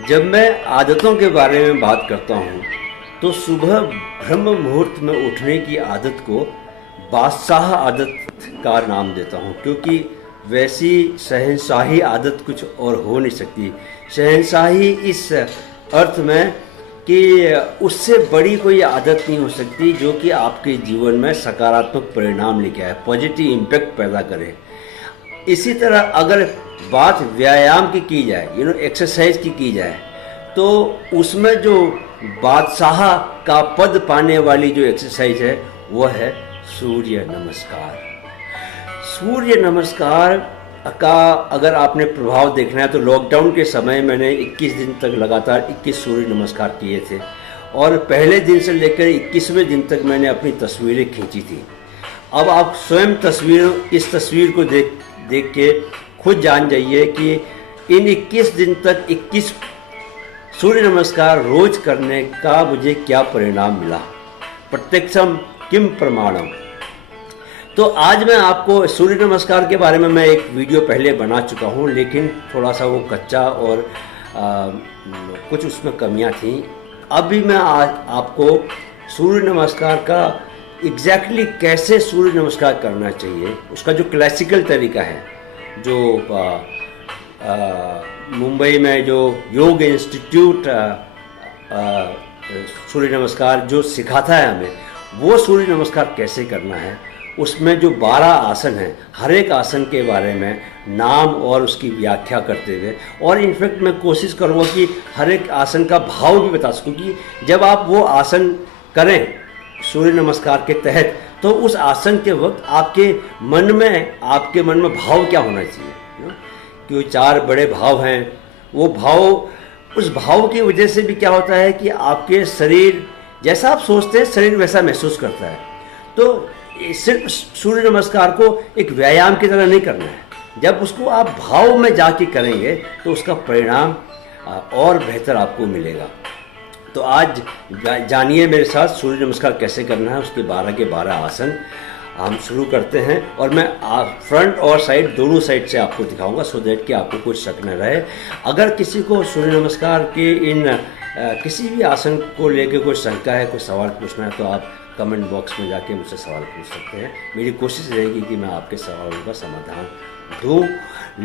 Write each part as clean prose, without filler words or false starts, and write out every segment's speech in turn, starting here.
जब मैं आदतों के बारे में बात करता हूँ तो सुबह ब्रह्म मुहूर्त में उठने की आदत को बादशाह आदत का नाम देता हूँ, क्योंकि वैसी शहंशाही आदत कुछ और हो नहीं सकती। शहंशाही इस अर्थ में कि उससे बड़ी कोई आदत नहीं हो सकती जो कि आपके जीवन में सकारात्मक परिणाम लेके आए, पॉजिटिव इम्पैक्ट पैदा करे। इसी तरह अगर बात व्यायाम की जाए, एक्सरसाइज की जाए, तो उसमें जो बादशाह का पद पाने वाली जो एक्सरसाइज है वो है सूर्य नमस्कार। सूर्य नमस्कार का अगर आपने प्रभाव देखना है तो लॉकडाउन के समय मैंने 21 दिन तक लगातार 21 सूर्य नमस्कार किए थे, और पहले दिन से लेकर 21वें दिन तक मैंने अपनी तस्वीरें खींची थी। अब आप स्वयं इस तस्वीर को देख के खुद जान जाइए कि इन 21 दिन तक 21 सूर्य नमस्कार रोज करने का मुझे क्या परिणाम मिला। प्रत्यक्षम किम प्रमाणम। तो आज मैं आपको सूर्य नमस्कार के बारे में मैं एक वीडियो पहले बना चुका हूँ, लेकिन थोड़ा सा वो कच्चा और कुछ उसमें कमियाँ थी। अभी मैं आज आपको सूर्य नमस्कार का एग्जैक्टली कैसे सूर्य नमस्कार करना चाहिए, उसका जो क्लासिकल तरीका है, जो मुंबई में जो योग इंस्टीट्यूट सूर्य नमस्कार जो सिखाता है हमें, वो सूर्य नमस्कार कैसे करना है, उसमें जो 12 आसन हैं, हर एक आसन के बारे में नाम और उसकी व्याख्या करते हुए, और इनफैक्ट मैं कोशिश करूँगा कि हर एक आसन का भाव भी बता सकूँ कि जब आप वो आसन करें सूर्य नमस्कार के तहत तो उस आसन के वक्त आपके मन में भाव क्या होना चाहिए। कि वो 4 बड़े भाव हैं, वो भाव, उस भाव की वजह से भी क्या होता है कि आपके शरीर जैसा आप सोचते हैं शरीर वैसा महसूस करता है। तो सिर्फ सूर्य नमस्कार को एक व्यायाम की तरह नहीं करना है, जब उसको आप भाव में जाके करेंगे तो उसका परिणाम और बेहतर आपको मिलेगा। तो आज जानिए मेरे साथ सूर्य नमस्कार कैसे करना है, उसके 12 के 12 आसन हम शुरू करते हैं, और मैं फ्रंट और साइड दोनों साइड से आपको दिखाऊंगा, सो दैट कि आपको कुछ शक न रहे। अगर किसी को सूर्य नमस्कार के इन किसी भी आसन को लेकर कोई शंका है, कोई सवाल पूछना है, तो आप कमेंट बॉक्स में जाके मुझसे सवाल पूछ सकते हैं। मेरी कोशिश रहेगी कि मैं आपके सवालों का समाधान दूँ।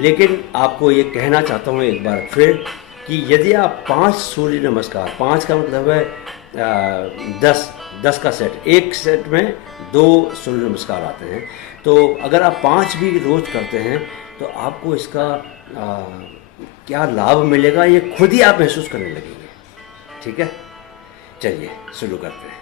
लेकिन आपको ये कहना चाहता हूँ एक बार फिर कि यदि आप 5 सूर्य नमस्कार, 5 का मतलब है 10 का सेट, एक सेट में 2 सूर्य नमस्कार आते हैं, तो अगर आप 5 भी रोज करते हैं तो आपको इसका क्या लाभ मिलेगा ये खुद ही आप महसूस करने लगेंगे। ठीक है, चलिए शुरू करते हैं।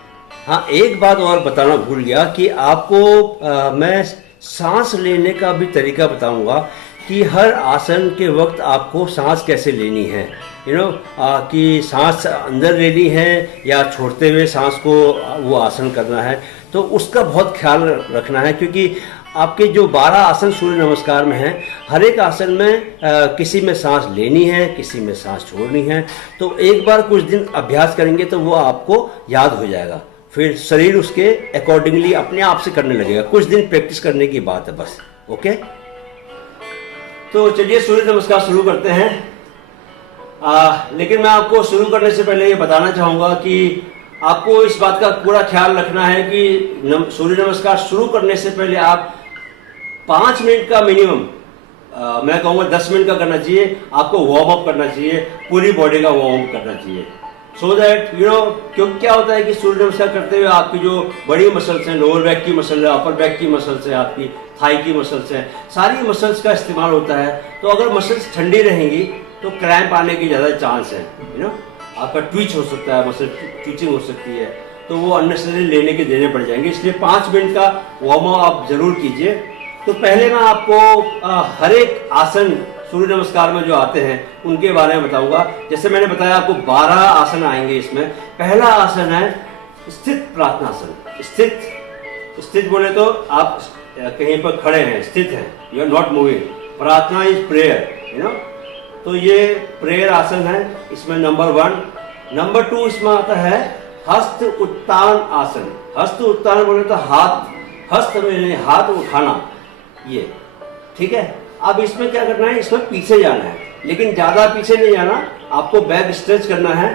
हाँ, एक बात और बताना भूल गया कि आपको मैं सांस लेने का भी तरीका बताऊंगा कि हर आसन के वक्त आपको सांस कैसे लेनी है, कि सांस अंदर लेनी है या छोड़ते हुए सांस को वो आसन करना है, तो उसका बहुत ख्याल रखना है। क्योंकि आपके जो 12 आसन सूर्य नमस्कार में हैं, हर एक आसन में किसी में सांस लेनी है, किसी में सांस छोड़नी है। तो एक बार कुछ दिन अभ्यास करेंगे तो वो आपको याद हो जाएगा, फिर शरीर उसके अकॉर्डिंगली अपने आप से करने लगेगा। कुछ दिन प्रैक्टिस करने की बात है बस। ओके, तो चलिए सूर्य नमस्कार शुरू करते हैं। लेकिन मैं आपको शुरू करने से पहले ये बताना चाहूँगा कि आपको इस बात का पूरा ख्याल रखना है कि सूर्य नमस्कार शुरू करने से पहले आप 5 मिनट का मिनिमम, मैं कहूँगा 10 मिनट का करना चाहिए। आपको वार्म अप करना चाहिए, पूरी बॉडी का वार्म अप करना चाहिए, सो दैट क्योंकि क्या होता है कि सूर्य नमस्कार करते हुए आपकी जो बड़ी मसल्स हैं, लोअर बैक की मसल है, अपर बैक की मसल्स है, आपकी थाई की मसल्स हैं, सारी मसल्स का इस्तेमाल होता है। तो अगर मसल्स ठंडी रहेंगी तो क्रैम्प आने की ज़्यादा चांस है, आपका ट्विच हो सकता है, मसल ट्विचिंग हो सकती है, तो वो अननेसेसरी लेने के देने पड़ जाएंगे। इसलिए 5 मिनट का वार्म अप आप जरूर कीजिए। तो पहले मैं आपको हर एक आसन सूर्य नमस्कार में जो आते हैं उनके बारे में बताऊंगा। जैसे मैंने बताया आपको 12 आसन आएंगे इसमें। पहला आसन है स्थित प्रार्थनासन। स्थित बोले तो आप कहीं पर खड़े हैं, स्थित हैं, यू आर नॉट मूविंग। प्रार्थना इज प्रेयर, तो ये प्रेयर आसन है। इसमें नंबर 1। नंबर 2 इसमें आता है हस्त उत्तान आसन। हस्त उत्तान बोले तो हस्त में हाथ उठाना, ये ठीक है। अब इसमें क्या करना है, इसमें पीछे जाना है, लेकिन ज्यादा पीछे नहीं जाना, आपको बैक स्ट्रेच करना है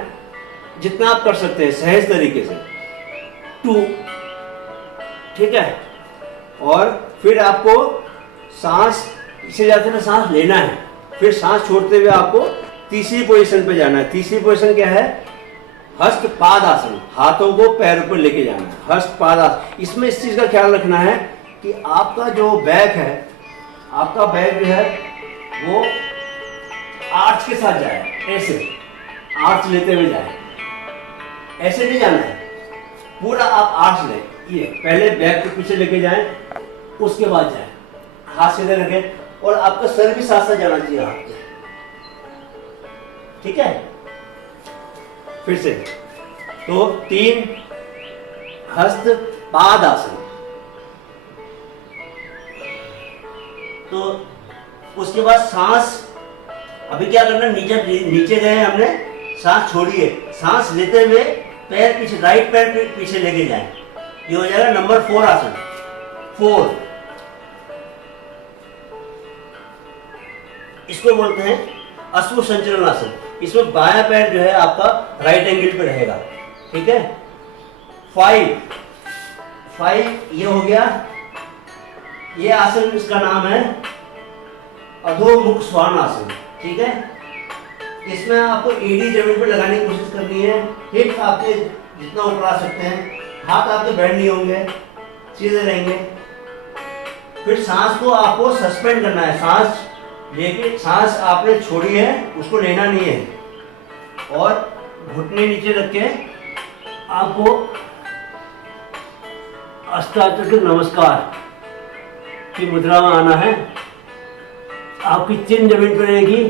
जितना आप कर सकते हैं सहज तरीके से, 2, ठीक है। और फिर आपको सांस इसे जाते हैं सांस लेना है, फिर सांस छोड़ते हुए आपको तीसरी पोजीशन पे जाना है। तीसरी पोजीशन क्या है? हस्त पाद आसन, हाथों को पैरों पर लेके जाना है, हस्त पाद आसन। इसमें इस चीज का ख्याल रखना है कि आपका जो बैक है, आपका बैक जो है वो आर्च के साथ जाए, ऐसे आर्च लेते हुए जाए, ऐसे नहीं जाना है, पूरा आप आर्च लें। ये पहले बैक के पीछे लेके जाएं, उसके बाद जाएं, हाथ सीधे रखें और आपका सर भी साथ साथ जाना चाहिए हाथ के, ठीक है। फिर से तो 3 हस्त पाद आसन। तो उसके बाद सांस, अभी क्या करना, नीचे गए हमने, सांस छोड़िए, सांस लेते हुए पैर पीछे, राइट पैर पीछे लेके जाएं, ये हो जाएगा नंबर 4 आसन। 4 इसको बोलते हैं अश्व संचलन आसन। इसमें बायां पैर जो है आपका राइट एंगल पे रहेगा, ठीक है। 5 ये हो गया, ये आसन इसका नाम है अधोमुख श्वान आसन, ठीक है। इसमें आपको एडी जमीन पर लगाने की कोशिश करनी है, हिप आपके जितना ऊपर आ सकते हैं, हाथ आपके बैंड नहीं होंगे, सीधे रहेंगे। फिर सांस को आपको सस्पेंड करना है, सांस लेके, सांस आपने छोड़ी है, उसको लेना नहीं है, और घुटने नीचे रख के आपको अष्टाचक्र नमस्कार की मुद्रा में आना है। आपकी चिन जमीन पर रहेगी,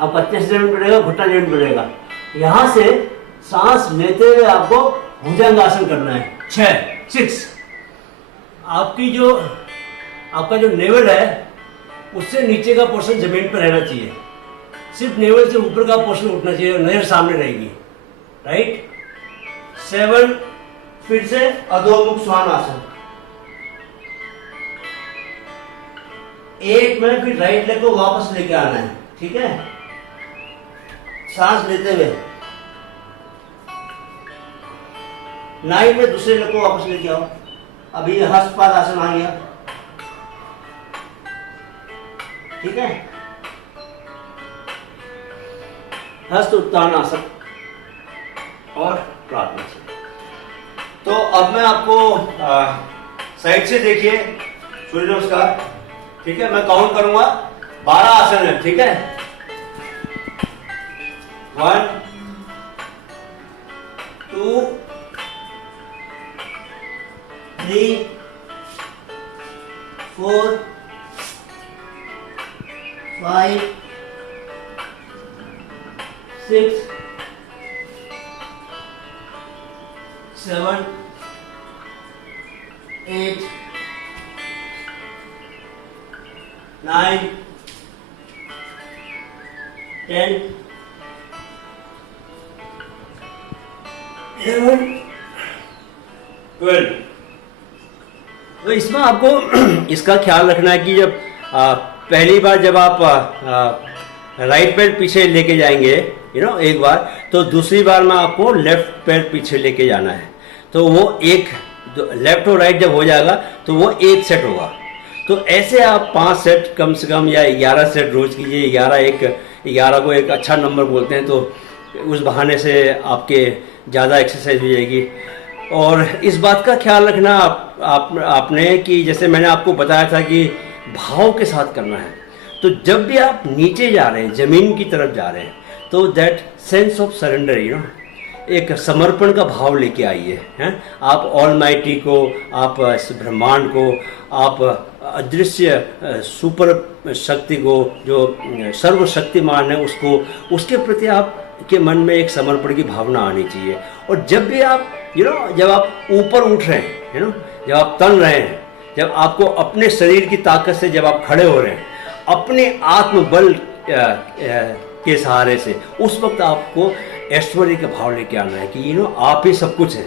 आपका चेस्ट जमीन पर रहेगा, घुटना जमीन पर रहेगा। यहां से सांस लेते हुए आपको भुजंगासन करना है। 6 आपका जो नेवल है उससे नीचे का पोर्शन जमीन पर रहना चाहिए, सिर्फ नेवल से ऊपर का पोर्शन उठना चाहिए, नजर सामने रहेगी, राइट। 7 फिर से अधोमुख श्वान आसन। 8 में फिर राइट लेग को वापस लेके आना है, ठीक है, सांस लेते हुए। 9 में दूसरे लेग को वापस लेके आओ। अभी हस्तपाद आसन आ गया, ठीक है, हस्त उत्तान आसन और प्रार्थनासन। तो अब मैं आपको साइड से देखिए सूर्य नमस्कार, ठीक है। मैं काउंट करूंगा, 12 आसन है, ठीक है। 1 2 3 4 5 6 7 8 9 10 11 12। तो इसमें आपको इसका ख्याल रखना है कि जब पहली बार जब आप राइट पैर पीछे लेके जाएंगे, एक बार, तो दूसरी बार में आपको लेफ्ट पैर पीछे लेके जाना है। तो वो एक लेफ्ट और राइट जब हो जाएगा तो वो 1 सेट होगा। तो ऐसे आप 5 सेट कम से कम या 11 सेट रोज कीजिए। 11 को एक अच्छा नंबर बोलते हैं, तो उस बहाने से आपके ज़्यादा एक्सरसाइज हो जाएगी। और इस बात का ख्याल रखना आपने कि जैसे मैंने आपको बताया था कि भाव के साथ करना है। तो जब भी आप नीचे जा रहे हैं, जमीन की तरफ जा रहे हैं, तो दैट सेंस ऑफ सरेंडर, एक समर्पण का भाव लेके आइए, हैं। आप ऑलमाइटी को, आप इस ब्रह्मांड को, आप अदृश्य सुपर शक्ति को, जो सर्वशक्तिमान है, उसके प्रति आप के मन में एक समर्पण की भावना आनी चाहिए। और जब भी आप जब आप ऊपर उठ रहे हैं, जब आप तन रहे हैं, जब आपको अपने शरीर की ताकत से जब आप खड़े हो रहे हैं, अपने आत्मबल के सहारे से, उस वक्त आपको ऐश्वर्य का भाव लेके आना है कि आप ही सब कुछ है।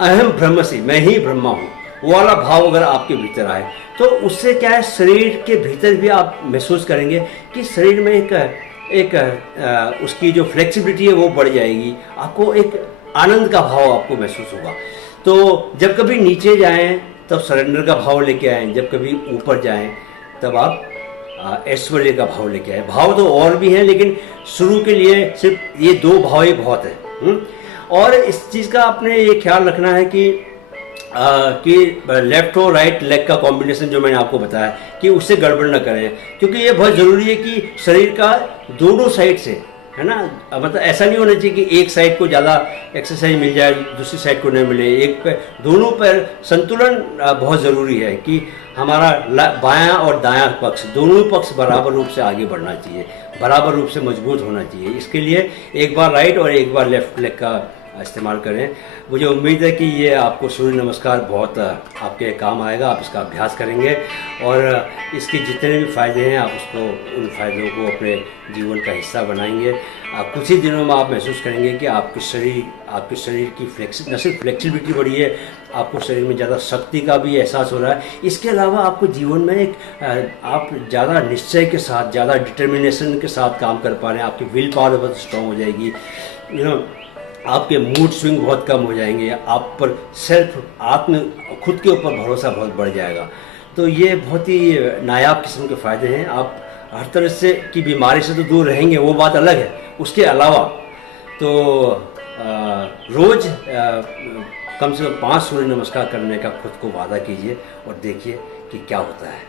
अहम ब्रह्मसि, मैं ही ब्रह्मा हूँ, वो वाला भाव अगर आपके भीतर आए तो उससे क्या है, शरीर के भीतर भी आप महसूस करेंगे कि शरीर में एक उसकी जो फ्लेक्सिबिलिटी है वो बढ़ जाएगी, आपको एक आनंद का भाव आपको महसूस होगा। तो जब कभी नीचे जाएं तब सरेंडर का भाव लेके आएँ, जब कभी ऊपर जाएं तब आप ऐश्वर्य का भाव लेके आए। भाव तो और भी हैं, लेकिन शुरू के लिए सिर्फ ये 2 भाव ही बहुत है। और इस चीज़ का आपने ये ख्याल रखना है कि लेफ्ट और राइट लेग का कॉम्बिनेशन जो मैंने आपको बताया कि उससे गड़बड़ ना करें, क्योंकि ये बहुत ज़रूरी है कि शरीर का दोनों साइड से, है ना, मतलब ऐसा नहीं होना चाहिए कि एक साइड को ज़्यादा एक्सरसाइज मिल जाए दूसरी साइड को नहीं मिले। एक पे दोनों पर संतुलन बहुत ज़रूरी है कि हमारा बायां और दायां पक्ष दोनों पक्ष बराबर रूप से आगे बढ़ना चाहिए, बराबर रूप से मजबूत होना चाहिए। इसके लिए एक बार राइट और एक बार लेफ्ट लेग का इस्तेमाल करें। मुझे उम्मीद है कि ये आपको सूर्य नमस्कार बहुत आपके काम आएगा, आप इसका अभ्यास करेंगे और इसके जितने भी फ़ायदे हैं आप उसको, उन फ़ायदों को अपने जीवन का हिस्सा बनाएंगे। कुछ ही दिनों में आप महसूस करेंगे कि आपके शरीर की न सिर्फ फ्लेक्सिबिलिटी बढ़ी है, आपको शरीर में ज़्यादा शक्ति का भी एहसास हो रहा है। इसके अलावा आपको जीवन में आप ज़्यादा निश्चय के साथ, ज़्यादा डिटर्मिनेशन के साथ काम कर पा रहे हैं। आपकी विल पावर बहुत स्ट्रॉन्ग हो जाएगी, आपके मूड स्विंग बहुत कम हो जाएंगे, आप पर खुद के ऊपर भरोसा बहुत बढ़ जाएगा। तो ये बहुत ही नायाब किस्म के फ़ायदे हैं। आप हर तरह से की बीमारी से तो दूर रहेंगे, वो बात अलग है। उसके अलावा तो रोज़ कम से कम 5 सूर्य नमस्कार करने का खुद को वादा कीजिए और देखिए कि क्या होता है।